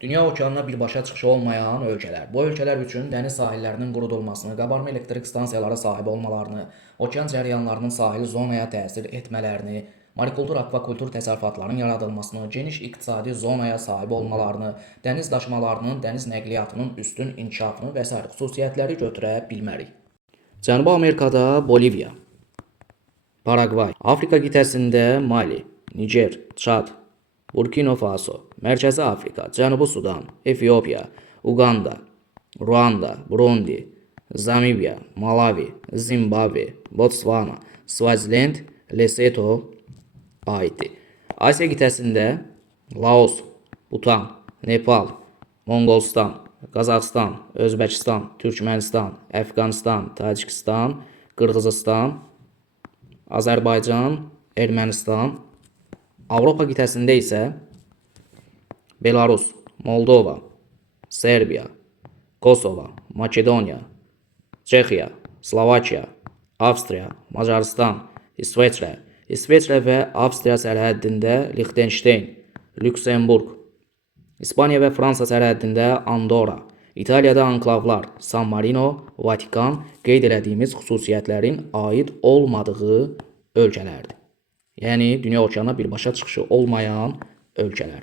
Dünya okeanına birbaşa çıxışı olmayan ölkələr. Bu ölkələr üçün dəniz sahillərinin qurudulmasını, qabarma elektrik stansiyalara sahib olmalarını, okean cəryanlarının sahil zonaya təsir etmələrini, marikultur akvakultur təsərrüfatlarının yaradılmasını, geniş iqtisadi zonaya sahib olmalarını, dəniz daşımalarının, dəniz nəqliyyatının üstün inkişafını və s. xüsusiyyətləri götürə bilmərik. Cənubi Amerikada Boliviya, Paragvay, Afrika qitəsində Mali, Niger, Çad, Burkina Faso, Mərkəzi Afrika, Cənubi Sudan, Efiopiya, Uganda, Ruanda, Burundi, Zamibiya, Malawi, Zimbabwe, Botswana, Swaziland, Lesotho, Haiti. Asiya qitəsində Laos, Bhutan, Nepal, Monqolistan, Qazaxıstan, Özbəkistan, Türkmənistan, Əfqanistan, Tacikistan, Qırğızistan, Azərbaycan, Ermənistan. Avropa qitəsində isə Belarus, Moldova, Serbiya, Kosova, Makedoniya, Çexiya, Slovakiya, Avstriya, Macaristan, İsveçrə və Avstriya sərhəddində Liechtenstein, Lüksemburq, İspaniya və Fransa sərhəddində Andorra, İtaliyada anklavlar San Marino, Vatikan qeyd elədiyimiz xüsusiyyətlərin aid olmadığı ölkələrdir. Yəni, dünya okeanına birbaşa çıxışı olmayan ölkələr.